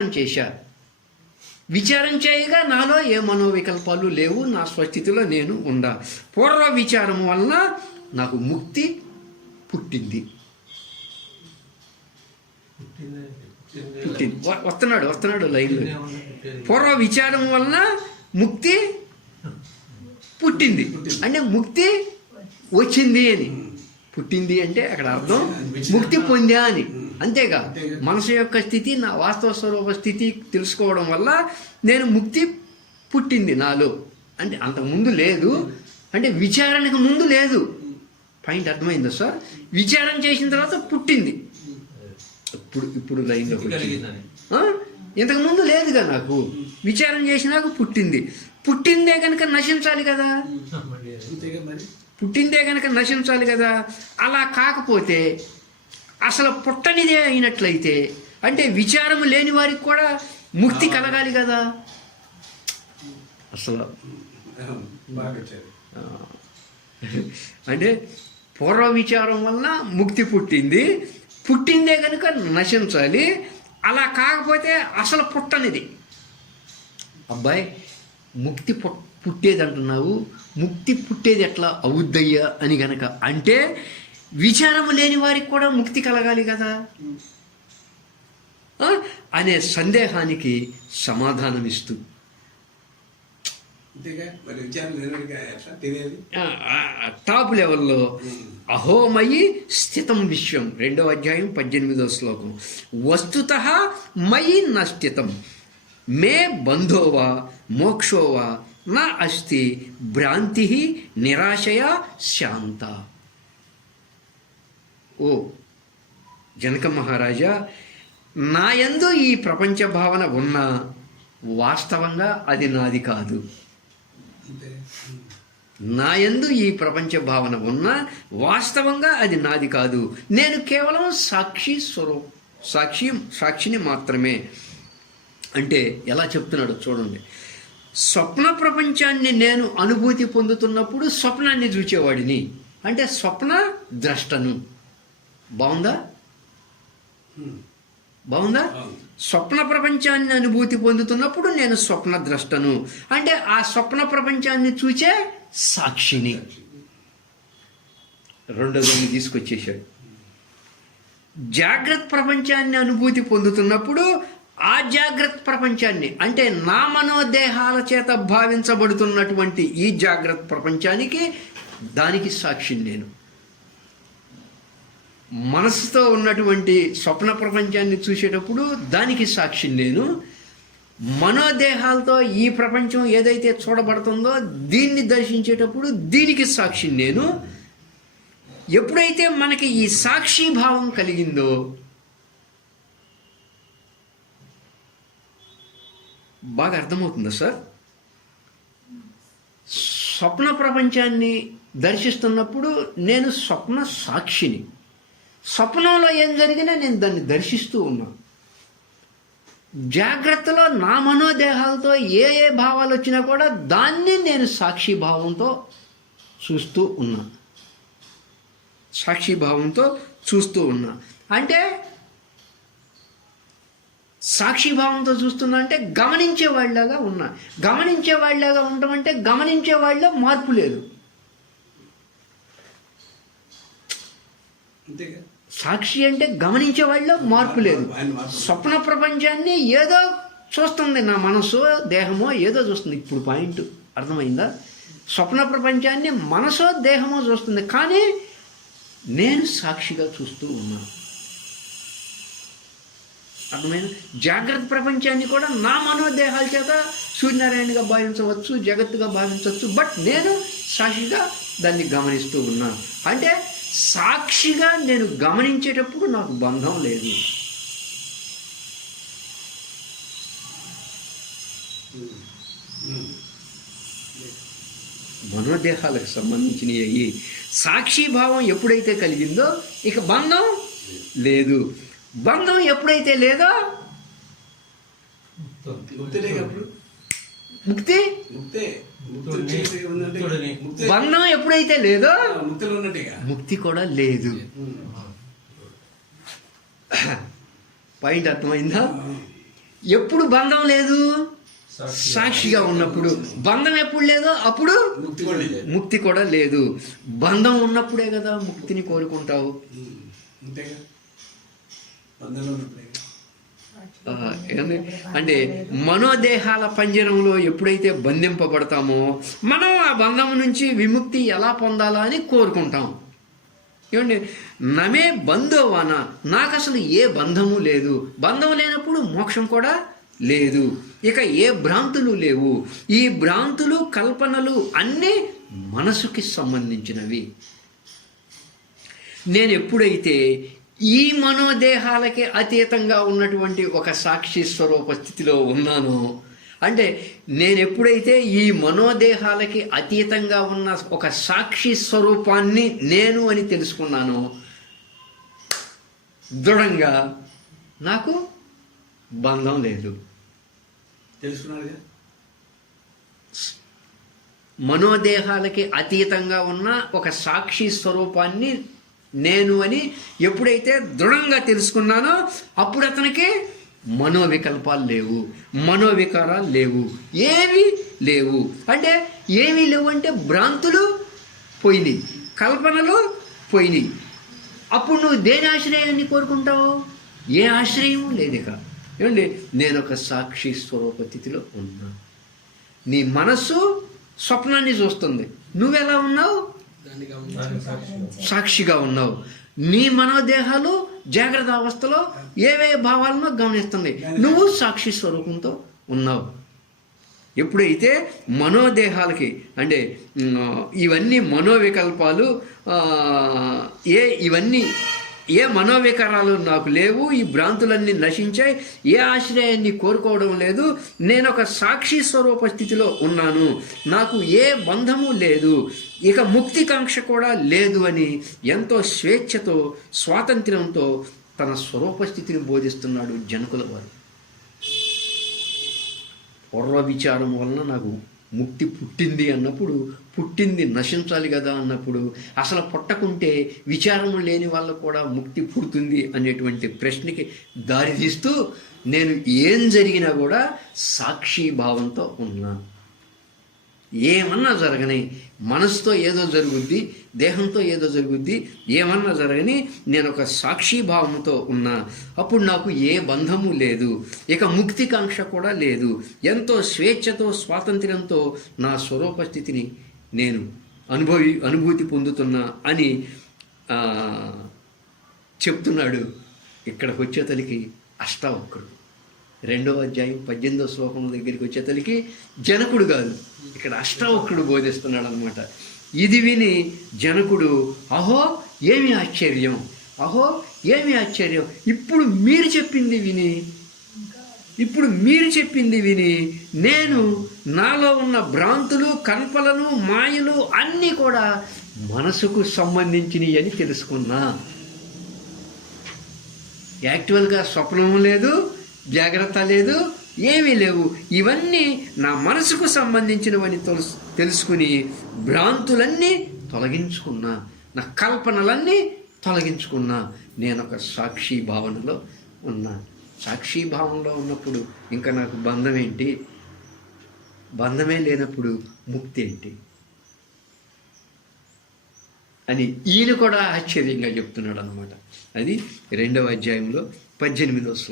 చేశారు విచారం చేయగా నాలో ఏ మనోవికల్పాలు లేవు నా స్వస్థితిలో నేను ఉండా. పూర్వ విచారం వలన నాకు ముక్తి పుట్టింది. పుట్టింది. వస్తున్నాడు వస్తున్నాడు లైన్లో పూర్వ విచారం వలన ముక్తి పుట్టింది. అంటే ముక్తి వచ్చింది అని. పుట్టింది అంటే అక్కడ అర్థం ముక్తి పొందా అని. అంతేగా. మనసు యొక్క స్థితి నా వాస్తవ స్వరూప స్థితి తెలుసుకోవడం వల్ల నేను ముక్తి పుట్టింది నాలో. అంటే అంతకుముందు లేదు. అంటే విచారణకు ముందు లేదు. పాయింట్ అర్థమైందా సార్? విచారం చేసిన తర్వాత పుట్టింది. ఇప్పుడు ఇప్పుడు లైన్లోకి వచ్చింది. కలిగిందని. ఆ? ఇంతకు ముందు లేదుగా నాకు. విచారం చేసినాక పుట్టింది. పుట్టిందే కనుక నశించాలి కదా. పుట్టిందే కనుక నశించాలి కదా. అలా కాకపోతే అసలు పుట్టనిదే అయినట్లయితే అంటే విచారం లేని వారికి కూడా ముక్తి కలగాలి కదా? అసలు అంటే పూర్వ విచారం వలన ముక్తి పుట్టింది. పుట్టిందే కనుక నశించాలి. అలా కాకపోతే అసలు పుట్టనిది. అబ్బాయి ముక్తి పుట్ పుట్టేది అంటున్నావు ముక్తి పుట్టేది ఎట్లా? అవుద్దయ్యా అని గనక. అంటే విచారము లేని వారికి కూడా ముక్తి కలగాలి కదా? అనే సందేహానికి సమాధానం ఇస్తూ టాప్ లెవెల్లో అహోమయి స్థితం విశ్వం. రెండవ అధ్యాయం పద్దెనిమిదో శ్లోకం. వస్తుత మయి న స్థితం మే బంధోవా మోక్షోవా నా అస్తి భ్రాంతి నిరాశయ శాంత. ఓ జనక మహారాజా నాయందు ఈ ప్రపంచ భావన ఉన్నా వాస్తవంగా అది నాది కాదు. నాయందు ఈ ప్రపంచ భావన ఉన్నా వాస్తవంగా అది నాది కాదు. నేను కేవలం సాక్షి స్వరూప సాక్షి సాక్షిని మాత్రమే. అంటే ఎలా చెప్తున్నాడో చూడండి. స్వప్న ప్రపంచాన్ని నేను అనుభూతి పొందుతున్నప్పుడు స్వప్నాన్ని చూచేవాడిని. అంటే స్వప్న ద్రష్టను. బాగుందా? బాగుందా. స్వప్న ప్రపంచాన్ని అనుభూతి పొందుతున్నప్పుడు నేను స్వప్న ద్రష్టను. అంటే ఆ స్వప్న ప్రపంచాన్ని చూచే సాక్షిని. రెండోదాన్ని తీసుకొచ్చేసాడు జాగ్రత్త ప్రపంచాన్ని అనుభూతి పొందుతున్నప్పుడు ఆ జాగ్రత్త ప్రపంచాన్ని అంటే నా మనోదేహాల చేత భావించబడుతున్నటువంటి ఈ జాగ్రత్త ప్రపంచానికి దానికి సాక్షిని నేను. మనసుతో ఉన్నటువంటి స్వప్న ప్రపంచాన్ని చూసేటప్పుడు దానికి సాక్షిని నేను. మనోదేహాలతో ఈ ప్రపంచం ఏదైతే చూడబడుతుందో దీన్ని దర్శించేటప్పుడు దీనికి సాక్షిని నేను. ఎప్పుడైతే మనకి ఈ సాక్షి భావం కలిగిందో బాగా అర్థమవుతుందా సార్? స్వప్న ప్రపంచాన్ని దర్శిస్తున్నప్పుడు నేను స్వప్న సాక్షిని. స్వప్నంలో ఏం జరిగినా నేను దాన్ని దర్శిస్తూ ఉన్నా. జాగ్రత్తలో నా మనోదేహాలతో ఏ ఏ భావాలు వచ్చినా కూడా దాన్ని నేను సాక్షి భావంతో చూస్తూ ఉన్నా. సాక్షి భావంతో చూస్తూ ఉన్నా. అంటే సాక్షి భావంతో చూస్తున్నా అంటే గమనించేవాళ్ళగా ఉన్నా. గమనించే వాళ్ళలాగా ఉండటం అంటే గమనించే మార్పు లేదు. అంతేగా? సాక్షి అంటే గమనించే వాళ్ళ మార్పు లేదు. స్వప్న ప్రపంచాన్ని ఏదో చూస్తుంది నా మనసు దేహమో ఏదో చూస్తుంది. ఇప్పుడు పాయింట్ అర్థమైందా? స్వప్న ప్రపంచాన్ని మనసో దేహమో చూస్తుంది. కానీ నేను సాక్షిగా చూస్తూ ఉన్నాను. అర్థమైన జాగ్రత్త ప్రపంచాన్ని కూడా నా మనోదేహాల చేత సూర్యనారాయణగా భావించవచ్చు జగత్తుగా భావించవచ్చు. బట్ నేను సాక్షిగా దాన్ని గమనిస్తూ ఉన్నాను. అంటే సాక్షిగా నేను గమనించేటప్పుడు నాకు బంధం లేదు. మనోదేహాలకు సంబంధించినవి అయ్యి సాక్షి భావం ఎప్పుడైతే కలిగిందో ఇక బంధం లేదు. బంధం ఎప్పుడైతే లేదో ముక్తి? బంధం ఎప్పుడైతే లేదో ముక్తి కూడా లేదు. పాయింట్ అర్థమైందా. ఎప్పుడు బంధం లేదు? సాక్షిగా. ఉన్నప్పుడు. బంధం ఎప్పుడు లేదో అప్పుడు ముక్తి కూడా లేదు. ముక్తి కూడా లేదు. బంధం ఉన్నప్పుడే కదా ముక్తిని కోరుకుంటావు. అంతేగా బంధంలో ఉన్నప్పుడే ఆ, ఏంది? అంటే మనోదేహాల పంజరంలో ఎప్పుడైతే బంధింపబడతామో మనం ఆ బంధం నుంచి విముక్తి ఎలా పొందాలా అని కోరుకుంటాం. ఏమండి? నమే బంధోవాన. నాకు అసలు ఏ బంధము లేదు. బంధం లేనప్పుడు మోక్షం కూడా లేదు. ఇక ఏ భ్రాంతులు లేవు. ఈ భ్రాంతులు కల్పనలు అన్నీ మనసుకి సంబంధించినవి. నేను ఎప్పుడైతే ఈ మనోదేహాలకి అతీతంగా ఉన్నటువంటి ఒక సాక్షి స్వరూప స్థితిలో ఉన్నానో. అంటే నేను ఎప్పుడైతే ఈ మనోదేహాలకి అతీతంగా ఉన్న ఒక సాక్షి స్వరూపాన్ని నేను అని తెలుసుకున్నానో దృఢంగా నాకు బంధం లేదు. తెలుసుకున్నాడుగా మనోదేహాలకి అతీతంగా ఉన్న ఒక సాక్షి స్వరూపాన్ని నేను అని ఎప్పుడైతే దృఢంగా తెలుసుకున్నానో అప్పుడు అతనికి మనోవికల్పాలు లేవు మనోవికారాలు లేవు ఏవి లేవు. అంటే ఏమీ లేవు అంటే భ్రాంతులు పోయినాయి కల్పనలు పోయినాయి. అప్పుడు నువ్వు దేని ఆశ్రయాన్ని కోరుకుంటావు? ఏ ఆశ్రయం లేదు ఇక ఏమండి? నేను ఒక సాక్షి స్వరూప స్థితిలో ఉన్నా. నీ మనస్సు స్వప్నాన్ని చూస్తుంది. నువ్వెలా ఉన్నావు? సాక్షిగా ఉన్నావు. నీ మనోదేహాలు జాగ్రత్త అవస్థలో ఏవే భావాలను గమనిస్తుంది? నువ్వు సాక్షి స్వరూపంతో ఉన్నావు. ఎప్పుడైతే మనోదేహాలకి అంటే ఇవన్నీ మనోవికల్పాలు ఏ ఇవన్నీ ఏ మనోవికారాలు నాకు లేవు ఈ భ్రాంతులన్నీ నశించాయి ఏ ఆశ్రయాన్ని కోరుకోవడం లేదు నేను ఒక సాక్షి స్వరూప స్థితిలో ఉన్నాను నాకు ఏ బంధము లేదు ఇక ముక్తికాంక్ష కూడా లేదు అని ఎంతో స్వేచ్ఛతో స్వాతంత్ర్యంతో తన స్వరూప స్థితిని బోధిస్తున్నాడు జనకుల వారు. పూర్వ విచారం వలన నాకు ముక్తి పుట్టింది అన్నప్పుడు పుట్టింది నశించాలి కదా అన్నప్పుడు అసలు పుట్టకుంటే విచారం లేని వాళ్ళకు కూడా ముక్తి పుడుతుంది అనేటువంటి ప్రశ్నకి దారితీస్తూ నేను ఏం జరిగినా కూడా సాక్షి భావంతో ఉన్నా. ఏమన్నా జరగని మనసుతో ఏదో జరుగుద్ది దేహంతో ఏదో జరుగుద్ది ఏమన్నా జరగని నేను ఒక సాక్షి భావంతో ఉన్నా అప్పుడు నాకు ఏ బంధము లేదు. ఇక ముక్తికాంక్ష కూడా లేదు. ఎంతో స్వేచ్ఛతో స్వాతంత్ర్యంతో నా స్వరూప స్థితిని నేను అనుభవి అనుభూతి పొందుతున్నా అని చెప్తున్నాడు ఇక్కడికి వచ్చేతలికి అష్టావక్రుడు. రెండవ అధ్యాయం పద్దెనిమిదో శ్లోకం దగ్గరికి వచ్చేతలికి జనకుడు కాదు. ఇక్కడ అష్టావక్రుడు బోధిస్తున్నాడు అనమాట ఇది విని జనకుడు అహో ఏమి ఆశ్చర్యం? అహో ఏమి ఆశ్చర్యం? ఇప్పుడు మీరు చెప్పింది విని ఇప్పుడు మీరు చెప్పింది విని నేను నాలో ఉన్న భ్రాంతులు కల్పలను మాయలు అన్నీ కూడా మనసుకు సంబంధించినవి అని తెలుసుకున్నా. యాక్చువల్గా స్వప్నం లేదు జాగ్రత్త లేదు ఏమీ లేవు. ఇవన్నీ నా మనసుకు సంబంధించినవని తెలుసు తెలుసుకుని భ్రాంతులన్నీ తొలగించుకున్నా నా కల్పనలన్నీ తొలగించుకున్నా నేను ఒక సాక్షి భావనలో ఉన్నా. సాక్షి భావనలో ఉన్నప్పుడు ఇంకా నాకు బంధం ఏంటి బంధమే లేనప్పుడు ముక్తి ఏంటి? అని ఈయన కూడా ఆశ్చర్యంగా చెప్తున్నాడు అనమాట అది రెండవ అధ్యాయంలో పద్దెనిమిదో శ్లోకం